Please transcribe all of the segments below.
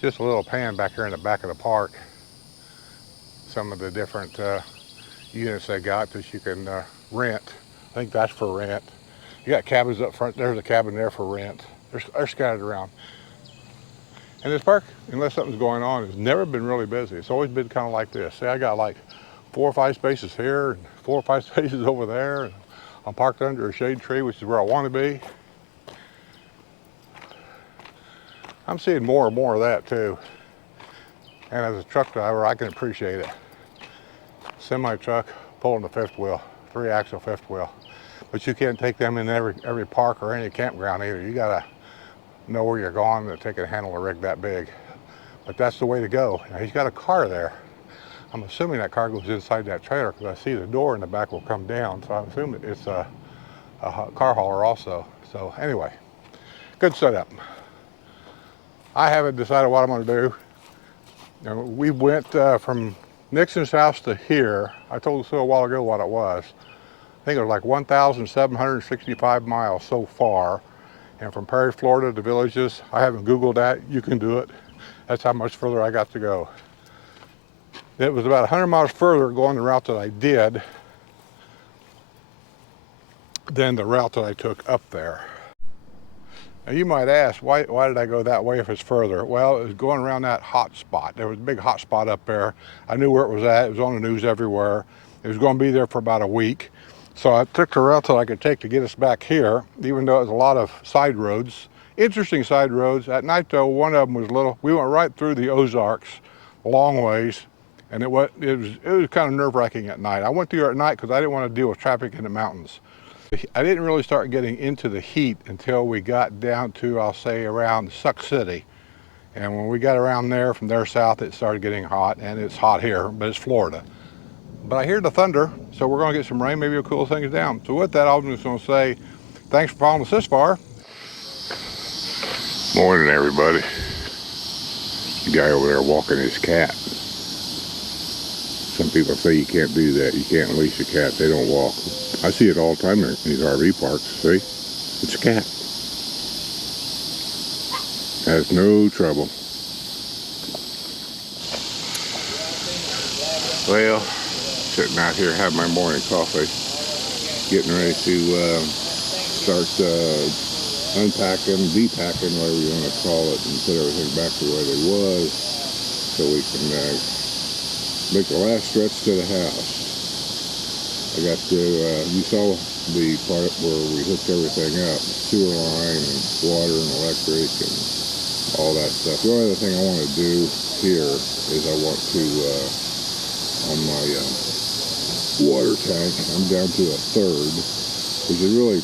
Just a little pan back here in the back of the park. Some of the different units they got that you can rent. I think that's for rent. You got cabins up front. There's a cabin there for rent. They're scattered around. And this park, unless something's going on, has never been really busy. It's always been kind of like this. See, I got like 4 or 5 spaces here and 4 or 5 spaces over there. And I'm parked under a shade tree, which is where I want to be. I'm seeing more and more of that too. And as a truck driver, I can appreciate it. Semi-truck pulling the fifth wheel, 3-axle fifth wheel. But you can't take them in every park or any campground either. You gotta know where you're going to take and handle a rig that big. But that's the way to go. Now, he's got a car there. I'm assuming that car goes inside that trailer because I see the door in the back will come down. So I'm assuming it's a car hauler also. So anyway, good setup. I haven't decided what I'm going to do. You know, we went from Nixon's house to here. I told Sue a while ago what it was. I think it was like 1,765 miles so far. And from Perry, Florida to Villages, I haven't Googled that. You can do it. That's how much further I got to go. It was about 100 miles further going the route that I did than the route that I took up there. Now you might ask, why did I go that way if it's further? Well, it was going around that hot spot. There was a big hot spot up there. I knew where it was at. It was on the news everywhere. It was going to be there for about a week. So I took the route that I could take to get us back here, even though it was a lot of side roads. Interesting side roads. At night though, one of them was little. We went right through the Ozarks, a long ways, and it was kind of nerve-wracking at night. I went through at night because I didn't want to deal with traffic in the mountains. I didn't really start getting into the heat until we got down to, I'll say, around Suck City. And when we got around there, from there south, it started getting hot, and it's hot here, but it's Florida. But I hear the thunder, so we're going to get some rain. Maybe it'll cool things down. So with that, I'm just going to say thanks for following us this far. Morning, everybody. The guy over there walking his cat. Some people say you can't do that. You can't leash a cat. They don't walk. I see it all the time in these RV parks. See? It's a cat. Has no trouble. Well, sitting out here having my morning coffee. Getting ready to start unpacking, depacking, whatever you want to call it, and put everything back the way it was so we can make the last stretch to the house. I got to, you saw the part where we hooked everything up, sewer line and water and electric and all that stuff. The only other thing I want to do here is I want to, on my water tank, I'm down to a third, which is really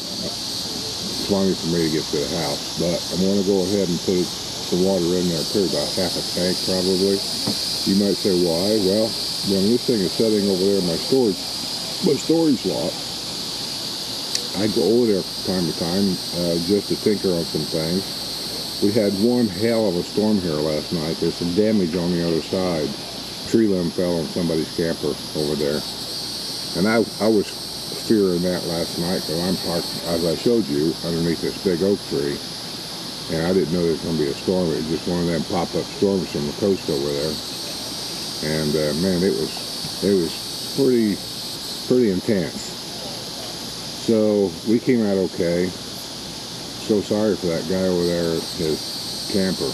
plenty for me to get to the house, but I'm going to go ahead and put some water in there, put about half a tank probably. You might say, why? Well, when this thing is sitting over there in my storage lot, I go over there from time to time just to tinker on some things. We had one hell of a storm here last night. There's some damage on the other side. Tree limb fell on somebody's camper over there. And I was fearing that last night because I'm parked, as I showed you, underneath this big oak tree. And I didn't know there was going to be a storm. It was just one of them pop-up storms from the coast over there. And man, it was pretty intense. So we came out okay. So sorry for that guy over there, his camper.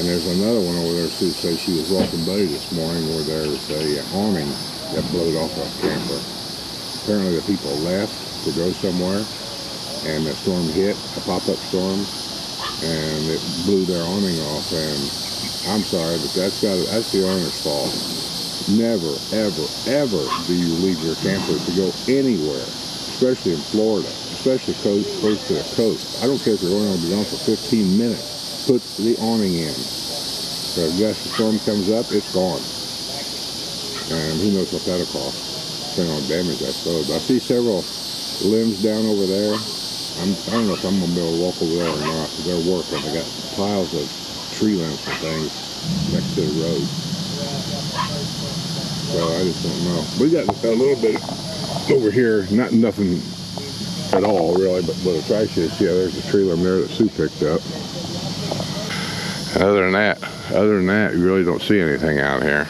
And there's another one over there too. Says she was walking Buddy this morning where there's a awning that blowed off a camper. Apparently the people left to go somewhere, and the storm hit, a pop-up storm, and it blew their awning off. And I'm sorry, but that's the owner's fault. Never, ever, ever do you leave your camper to go anywhere, especially in Florida, especially close to the coast. I don't care if you're going to be gone for 15 minutes. Put the awning in. So if the storm comes up, it's gone. And who knows what that'll cost. Depending on damage, I suppose. I see several limbs down over there. I don't know if I'm going to be able to walk over there or not, because they're working. I got piles of tree limbs and things next to the road. So I just don't know. We got a little bit over here, nothing at all really, but where the trash is, yeah, there's a tree limb there that Sue picked up. Other than that, you really don't see anything out here.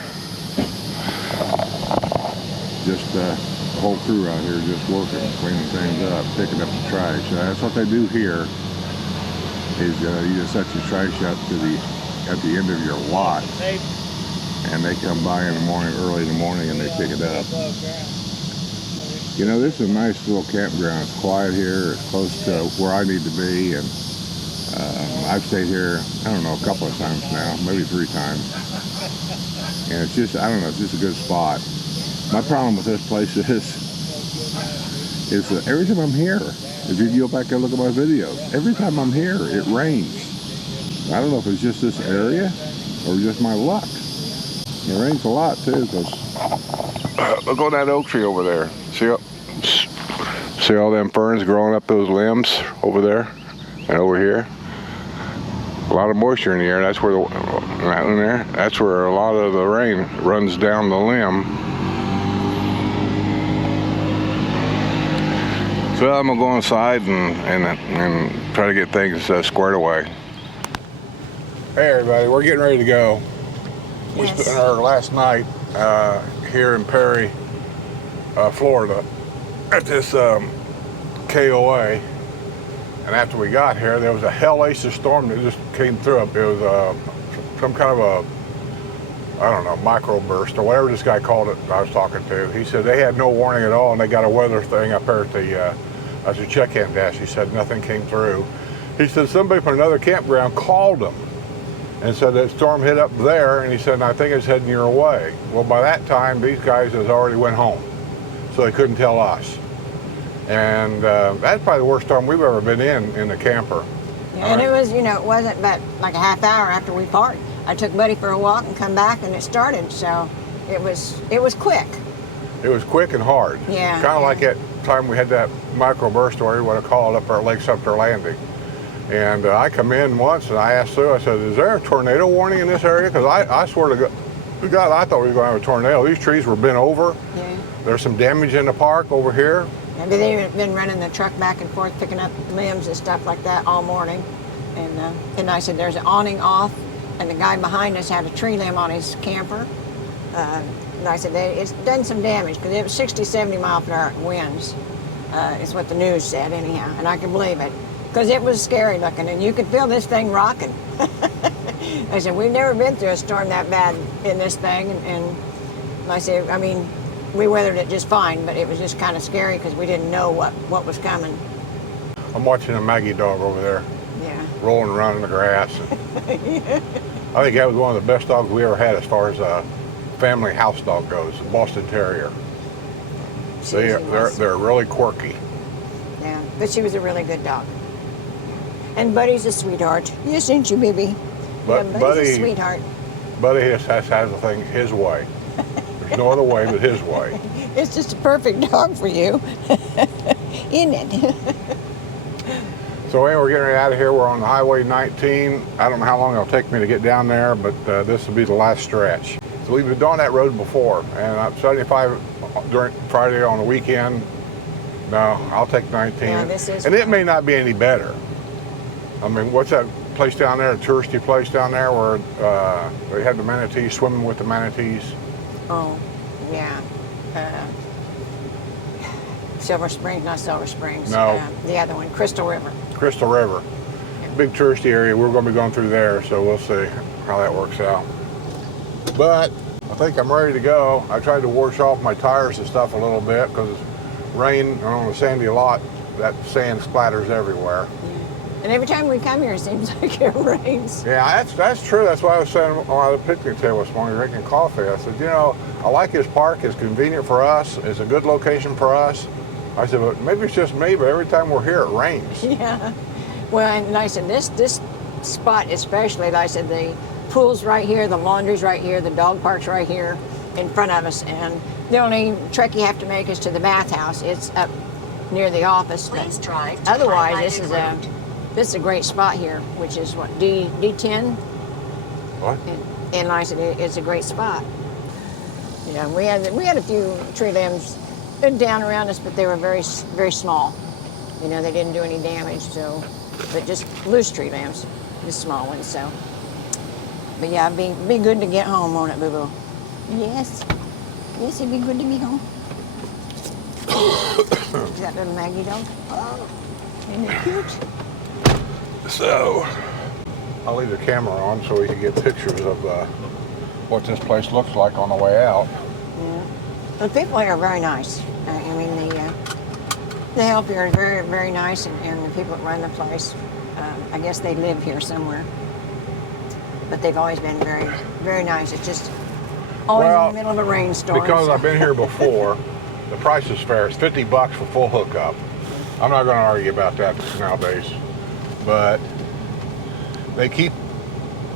Just the whole crew out here just working, cleaning things up, picking up the trash. That's what they do here. Is you just set your trash up at the end of your lot, and they come by in the morning, early in the morning, and they pick it up. You know, this is a nice little campground. It's quiet here. It's close to where I need to be, and I've stayed here, I don't know, a couple of times now, maybe 3 times. And it's just, I don't know, it's just a good spot. My problem with this place is that every time I'm here, if you go back and look at my videos, every time I'm here, it rains. I don't know if it's just this area or just my luck. It rains a lot too, because look on that oak tree over there. See all them ferns growing up those limbs over there and over here? A lot of moisture in the air. That's where that's where a lot of the rain runs down the limb. So I'm gonna go inside and try to get things squared away. Hey everybody, we're getting ready to go. Yes. We spent our last night here in Perry, Florida, at this KOA. And after we got here, there was a hellacious storm that just came through. It was some kind of a, I don't know, microburst or whatever this guy called it I was talking to. He said they had no warning at all, and they got a weather thing up there at the check-in desk. He said nothing came through. He said somebody from another campground called him and said that storm hit up there, and he said, I think it's heading your way. Well, by that time, these guys has already went home, so they couldn't tell us. And that's probably the worst storm we've ever been in the camper. Yeah, and it was, you know, it wasn't but like a half hour after we parked. I took Buddy for a walk and come back, and it started. So it was quick. It was quick and hard. Yeah. Kind of like that time we had that microburst, or you want to call it, up there at Lake Sumter Landing. And I come in once and I asked Sue, I said, is there a tornado warning in this area? Because I swear to God, I thought we were going to have a tornado. These trees were bent over. Yeah. There's some damage in the park over here. And they've been running the truck back and forth, picking up limbs and stuff like that all morning. And I said, there's an awning off, and the guy behind us had a tree limb on his camper. And I said, it's done some damage, because it was 60, 70 mile per hour winds, is what the news said anyhow. And I can believe it, because it was scary looking, and you could feel this thing rocking. I said, we've never been through a storm that bad in this thing. And I said, I mean, we weathered it just fine, but it was just kind of scary because we didn't know what was coming. I'm watching a Maggie dog over there. Yeah. Rolling around in the grass. Yeah. I think that was one of the best dogs we ever had as far as a family house dog goes, a Boston Terrier. They're really quirky. Yeah, but she was a really good dog. And Buddy's a sweetheart. Yes, ain't you, baby? But yeah, Buddy's a sweetheart. Buddy has the thing his way. There's no other way but his way. It's just a perfect dog for you, isn't it? So anyway, we're getting out of here. We're on Highway 19. I don't know how long it'll take me to get down there, but this will be the last stretch. So we've been doing that road before, and I'm 75 during Friday on the weekend. No, I'll take 19. Yeah, and it may not be any better. I mean, what's that place down there, a touristy place down there where they had the manatees, swimming with the manatees? Oh, yeah. Silver Springs, not Silver Springs. No. The other one, Crystal River. Crystal River. Yeah. Big touristy area. We're going to be going through there, so we'll see how that works out. But I think I'm ready to go. I tried to wash off my tires and stuff a little bit because rain on a sandy lot, that sand splatters everywhere. Yeah. And every time we come here, it seems like it rains. Yeah, that's true. That's why I was saying on the picnic table this morning, drinking coffee. I said, you know, I like his park. It's convenient for us. It's a good location for us. I said, but maybe it's just me, but every time we're here, it rains. Yeah. Well, and I said, this spot especially, like I said, the pool's right here, the laundry's right here, the dog park's right here in front of us, and the only trek you have to make is to the bathhouse. It's up near the office. Please drive. Otherwise, this is a great spot here, which is what, D10? What? And like I said, it's a great spot. You know, we had a few tree limbs down around us, but they were very, very small. You know, they didn't do any damage, so, but just loose tree limbs, just small ones, so. But yeah, be good to get home, won't it, Boo Boo? Yes. Yes, it'd be good to be home. Is that little Maggie dog? Oh, isn't it cute? So, I'll leave the camera on so we can get pictures of what this place looks like on the way out. Yeah. The people here are very nice. I mean, the help here is very, very nice, and the people that run the place, I guess they live here somewhere. But they've always been very, very nice. It's just always in the middle of a rainstorm. Because I've been here before, the price is fair. It's $50 for full hookup. I'm not going to argue about that nowadays, but they keep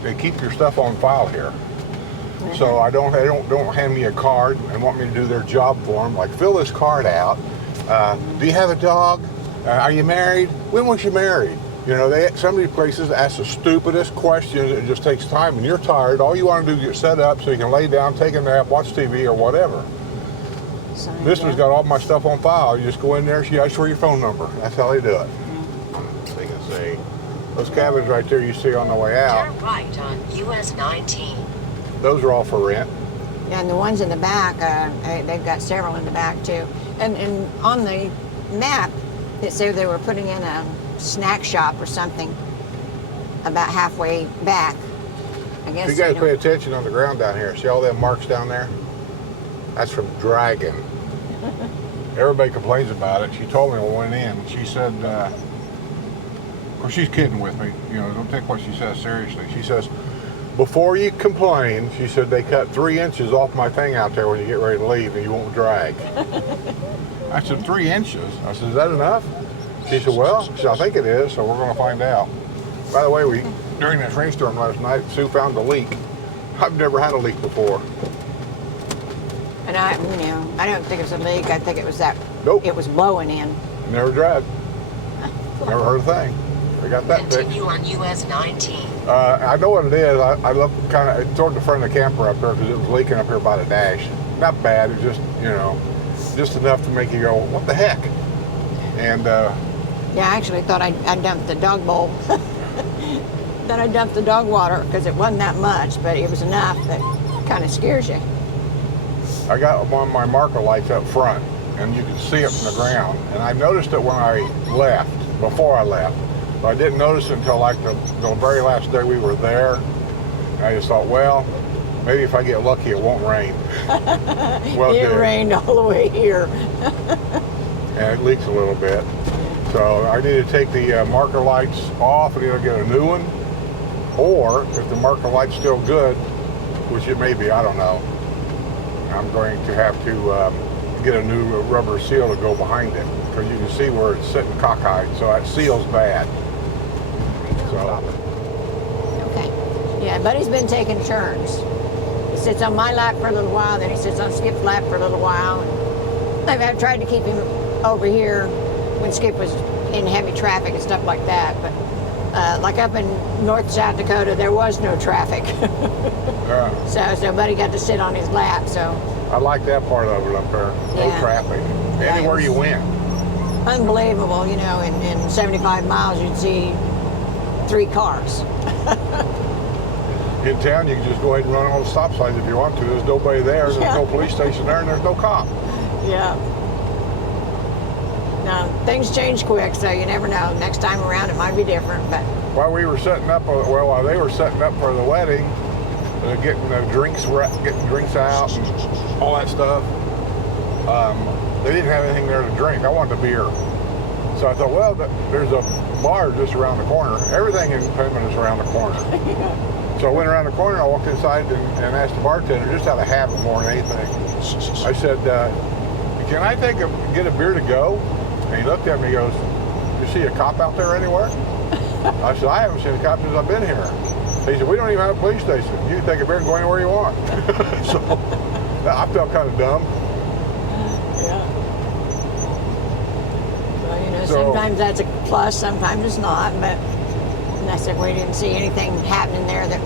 your stuff on file here. Mm-hmm. So they don't hand me a card and want me to do their job for them. Like, fill this card out. Do you have a dog? Are you married? When was you married? You know, some of these places ask the stupidest questions. It just takes time, and you're tired. All you want to do is get set up so you can lay down, take a nap, watch TV, or whatever. This one's got all my stuff on file. You just go in there, she asks for your phone number. That's how they do it. So you can see those cabins right there you see on the way out. Turn right on US 19. Those are all for rent. Yeah, and the ones in the back, they've got several in the back too. And on the map, it said they were putting in a snack shop or something about halfway back. I guess. You guys pay attention on the ground down here. See all them marks down there? That's from dragging. Everybody complains about it. She told me when I went in. She said, of course she's kidding with me. You know, don't take what she says seriously. She says, before you complain, she said, they cut 3 inches off my thing out there when you get ready to leave and you won't drag. I said, 3 inches? I said, is that enough? She said, well, I think it is, so we're going to find out. By the way, during that rainstorm last night, Sue found a leak. I've never had a leak before. And I don't think it was a leak. I think it was that. Nope. It was blowing in. Never tried. Never heard a thing. We got that fixed. Continue on US 19. I know what it is. I looked kind of toward the front of the camper up there because it was leaking up here by the dash. Not bad. It was just, just enough to make you go, what the heck? And yeah, I actually thought I dumped the dog bowl. Then I dumped the dog water because it wasn't that much, but it was enough that kind of scares you. I got one of my marker lights up front, and you can see it from the ground. And I noticed it when I left, before I left. But I didn't notice it until like the very last day we were there. And I just thought, well, maybe if I get lucky, it won't rain. Well, it rained all the way here. And it leaks a little bit. So I need to take the marker lights off and either get a new one, or if the marker light's still good, which it may be, I don't know, I'm going to have to get a new rubber seal to go behind it, because you can see where it's sitting cockeyed, so that seal's bad. So. Okay. Yeah, Buddy's been taking turns. He sits on my lap for a little while, then he sits on Skip's lap for a little while. I've tried to keep him over here when Skip was in heavy traffic and stuff like that, but like up in North South Dakota, there was no traffic. Yeah. So Buddy got to sit on his lap. So I like that part of it up there. No traffic. Anywhere you went. Unbelievable, in 75 miles you'd see 3 cars. In town, you can just go ahead and run all the stop signs if you want to. There's nobody there. There's no police station there, and there's no cop. Yeah. Now, things change quick, so you never know. Next time around, it might be different. But while we were setting up, while they were setting up for the wedding, getting the drinks out and all that stuff, they didn't have anything there to drink. I wanted a beer, so I thought, well, there's a bar just around the corner. Everything in Pullman is around the corner. So I went around the corner. I walked inside and asked the bartender, just out of habit more than anything. I said, "Can I get a beer to go?" And he looked at me and goes, "You see a cop out there anywhere?" I said, "I haven't seen a cop since I've been here." He said, "We don't even have a police station. You can take a beer and go anywhere you want." So I felt kind of dumb. Yeah. So, sometimes that's a plus, sometimes it's not. But and I said we didn't see anything happening there that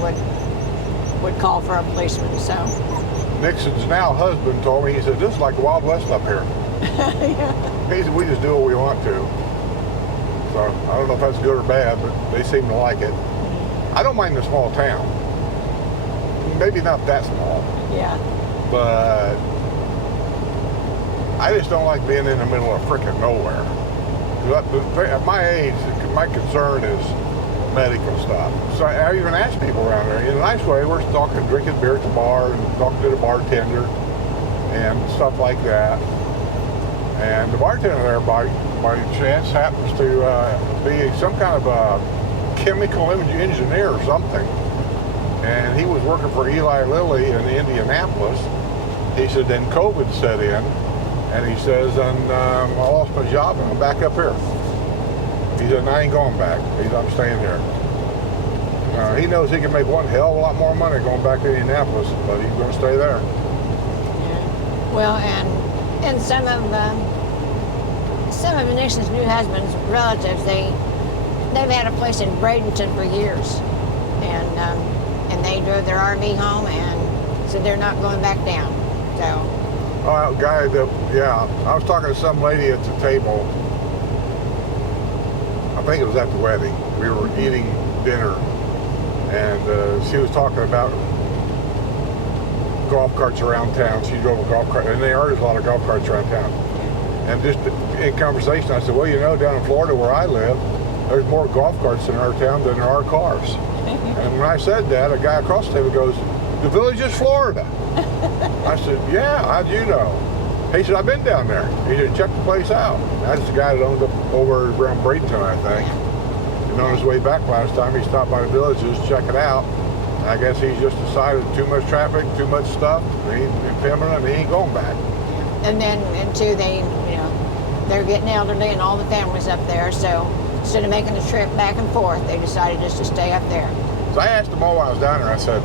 would call for a policeman. So Nixon's now husband told me, he said, "This is like the Wild West up here." Yeah. He said, "We just do what we want to." So I don't know if that's good or bad, but they seem to like it. I don't mind the small town. maybe not that small, Yeah. but I just don't like being in the middle of frickin' nowhere. At my age, my concern is medical stuff. So I even ask people around there, in a nice way, we're talking, drinking beer at the bar and talking to the bartender and stuff like that. And the bartender there, by chance, happens to be some kind of a chemical engineer or something. And he was working for Eli Lilly in Indianapolis. He said, then COVID set in, and he says, and I lost my job and I'm back up here. He said, I ain't going back. He said, I'm staying here. He knows he can make one hell of a lot more money going back to Indianapolis, but he's going to stay there. Yeah. Well, and some of Nixon's new husband's relatives, they've had a place in Bradenton for years, and they drove their RV home and said they're not going back down. So. Oh, guy, I was talking to some lady at the table. I think it was at the wedding. We were eating dinner, and she was talking about golf carts around town. She drove a golf cart, and there's a lot of golf carts around town. And just in conversation, I said, well, you know, down in Florida where I live, there's more golf carts in our town than there are cars. And when I said that, a guy across the table goes, the village is Florida. I said, yeah, how'd you know? He said, I've been down there. He said, check the place out. That's the guy that owned up over around Bradenton, I think. And on his way back last time, he stopped by the village just to check it out. And I guess he's just decided too much traffic, too much stuff, he's feminine, he ain't going back. And then, and two, they're getting elderly and all the families up there, so instead of making the trip back and forth, they decided just to stay up there. So I asked them all while I was down there, I said,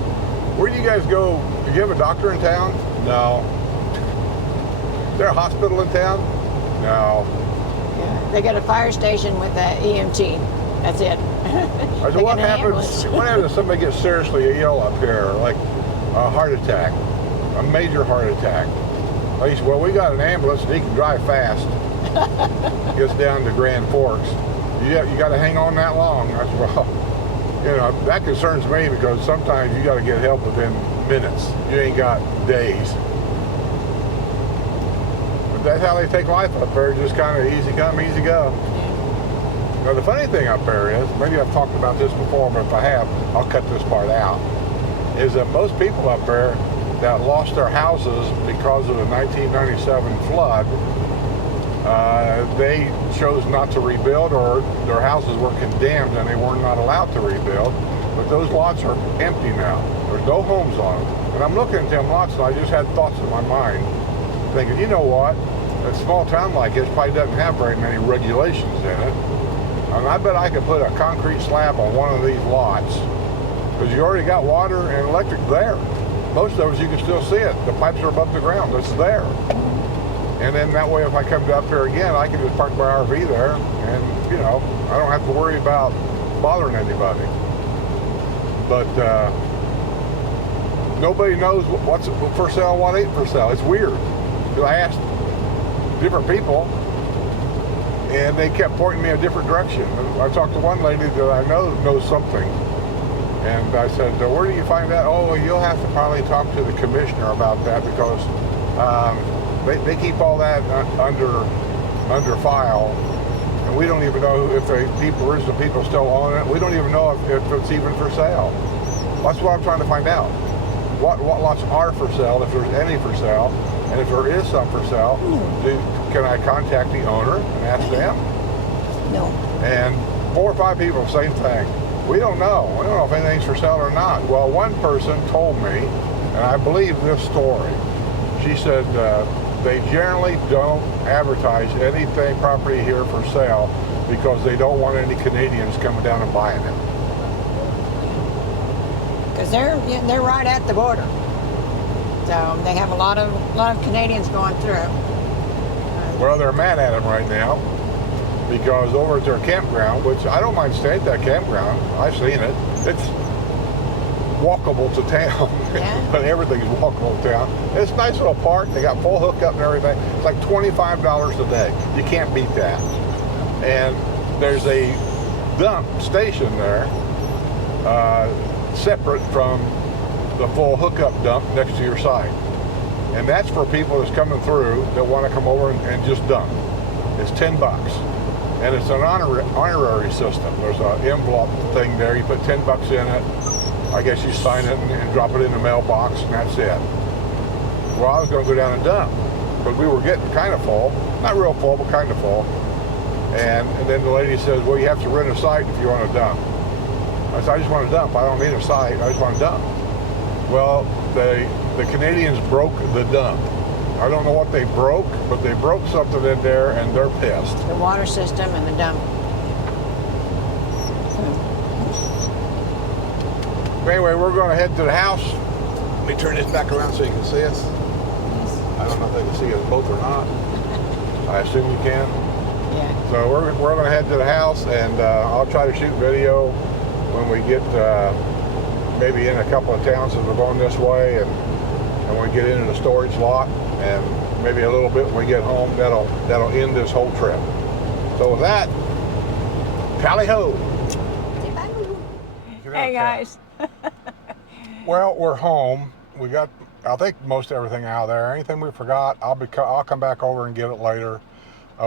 where do you guys go? Do you have a doctor in town? No. Is there a hospital in town? No. Yeah, they got a fire station with an EMT. That's it. I said, what happens if somebody gets seriously ill up here, like a heart attack, a major heart attack? He said, well, we got an ambulance and he can drive fast. Gets down to Grand Forks. You got to hang on that long. I said, well, you know, that concerns me because sometimes you got to get help within minutes. You ain't got days. But that's how they take life up there, just kind of easy come, easy go. Now, the funny thing up there is, maybe I've talked about this before, but if I have, I'll cut this part out, is that most people up there that lost their houses because of the 1997 flood, they chose not to rebuild, or their houses were condemned and they were not allowed to rebuild. But those lots are empty now. There's no homes on them. And I'm looking at them lots and I just had thoughts in my mind thinking, you know what? A small town like this probably doesn't have very many regulations in it. And I bet I could put a concrete slab on one of these lots because you already got water and electric there. Most of those you can still see it. The pipes are above the ground. It's there. And then that way, if I come up here again, I can just park my RV there, and you know, I don't have to worry about bothering anybody. But nobody knows what's for sale, what ain't for sale. It's weird. Because I asked different people, and they kept pointing me a different direction. I talked to one lady that I know knows something, and I said, "Where do you find that?" "Oh, you'll have to probably talk to the commissioner about that because." They keep all that under file, and we don't even know if the original people still own it. We don't even know if it's even for sale. That's what I'm trying to find out. What lots are for sale, if there's any for sale, and if there is some for sale, can I contact the owner and ask them? No. And 4 or 5 people, same thing. We don't know. We don't know if anything's for sale or not. Well, one person told me, and I believe this story. She said they generally don't advertise anything property here for sale because they don't want any Canadians coming down and buying it. Because they're right at the border, so they have a lot of Canadians going through. Well, they're mad at them right now because over at their campground, which I don't mind staying at that campground. I've seen it. It's walkable to town. Yeah. But everything's walkable to town. It's a nice little park. They got full hookup and everything. It's like $25 a day. You can't beat that. And there's a dump station there, separate from the full hookup dump next to your site. And that's for people that's coming through that want to come over and just dump. It's $10. And it's an honorary system. There's an envelope thing there. You put $10 in it. I guess you sign it and drop it in the mailbox, and that's it. Well, I was going to go down and dump, but we were getting kind of full. Not real full, but kind of full. And then the lady says, well, you have to rent a site if you want to dump. I said, I just want to dump. I don't need a site. I just want to dump. Well, the Canadians broke the dump. I don't know what they broke, but they broke something in there, and they're pissed. The water system and the dump. Anyway, we're going to head to the house. Let me turn this back around so you can see us. I don't know if they can see us both or not. I assume you can. Yeah. So we're going to head to the house, and I'll try to shoot video when we get maybe in a couple of towns as we're going this way, and we get into the storage lot, and maybe a little bit when we get home. That'll end this whole trip. So with that, tally ho! Hey guys. Well, we're home. We got, I think, most everything out of there. Anything we forgot, I'll come back over and get it later.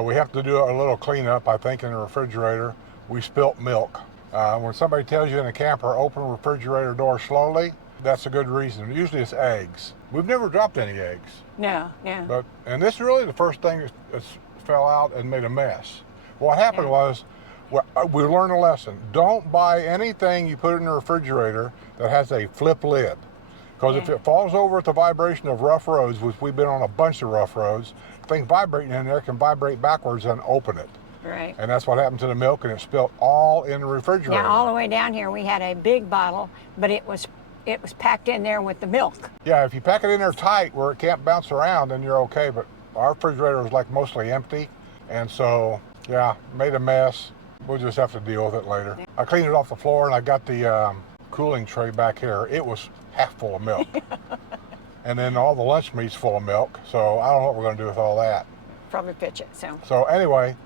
We have to do a little cleanup, I think, in the refrigerator. We spilt milk. When somebody tells you in a camper, open refrigerator door slowly, that's a good reason. Usually it's eggs. We've never dropped any eggs. No. And this is really the first thing that fell out and made a mess. What happened was, we learned a lesson. Don't buy anything you put in the refrigerator that has a flip lid. Because if it falls over at the vibration of rough roads, which we've been on a bunch of rough roads, things vibrating in there can vibrate backwards and open it. Right. And that's what happened to the milk, and it spilled all in the refrigerator. Now, all the way down here, we had a big bottle, but it was packed in there with the milk. Yeah, if you pack it in there tight where it can't bounce around, then you're okay. But our refrigerator was like mostly empty, and so, yeah, made a mess. We'll just have to deal with it later. Yeah. I cleaned it off the floor, and I got the cooling tray back here. It was half full of milk. And then all the lunch meat's full of milk, so I don't know what we're going to do with all that. Probably pitch it, so. So anyway,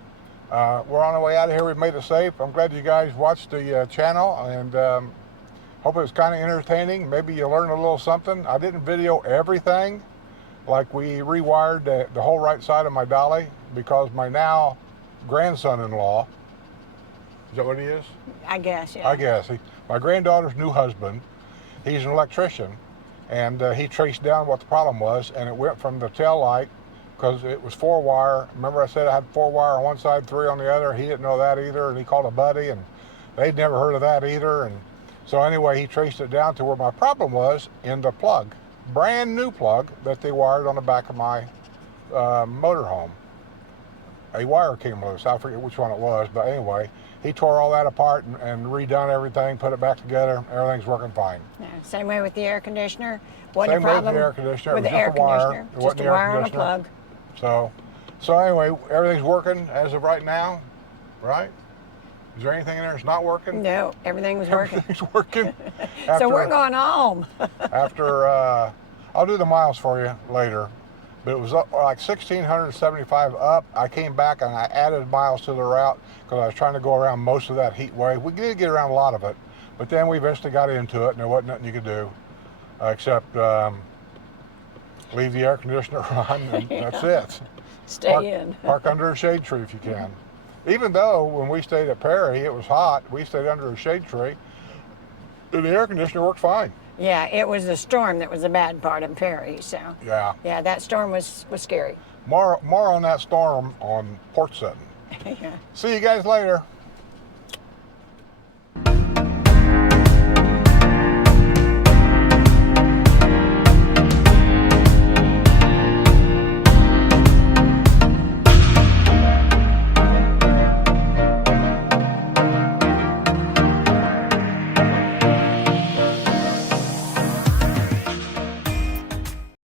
we're on our way out of here. We've made it safe. I'm glad you guys watched the channel, and hope it was kind of entertaining. Maybe you learned a little something. I didn't video everything, like we rewired the whole right side of my dolly, because my now grandson-in-law, is that what he is? I guess, yeah. I guess. My granddaughter's new husband, he's an electrician, and he traced down what the problem was, and it went from the tail light, because it was 4-wire. Remember I said I had 4-wire on one side, 3 on the other? He didn't know that either, and he called a buddy, and they'd never heard of that either. And so anyway, he traced it down to where my problem was in the plug. Brand new plug that they wired on the back of my motorhome. A wire came loose. I forget which one it was, but anyway, he tore all that apart and redone everything, put it back together. Everything's working fine. Yeah, same way with the air conditioner. Same way with the air conditioner. With the air conditioner. Just a wire on a plug. So anyway, everything's working as of right now, right? Is there anything in there that's not working? No, everything was working. Everything's working. So we're going home. After, I'll do the miles for you later, but it was up like 1,675 up. I came back and I added miles to the route because I was trying to go around most of that heat wave. We did get around a lot of it, but then we eventually got into it, and there wasn't nothing you could do except leave the air conditioner on, and that's it. Stay in. Park under a shade tree if you can. Even though when we stayed at Perry, it was hot, we stayed under a shade tree, and the air conditioner worked fine. Yeah, it was the storm that was the bad part of Perry, so. Yeah. Yeah, that storm was scary. More on that storm on Port Sutton. Yeah. See you guys later.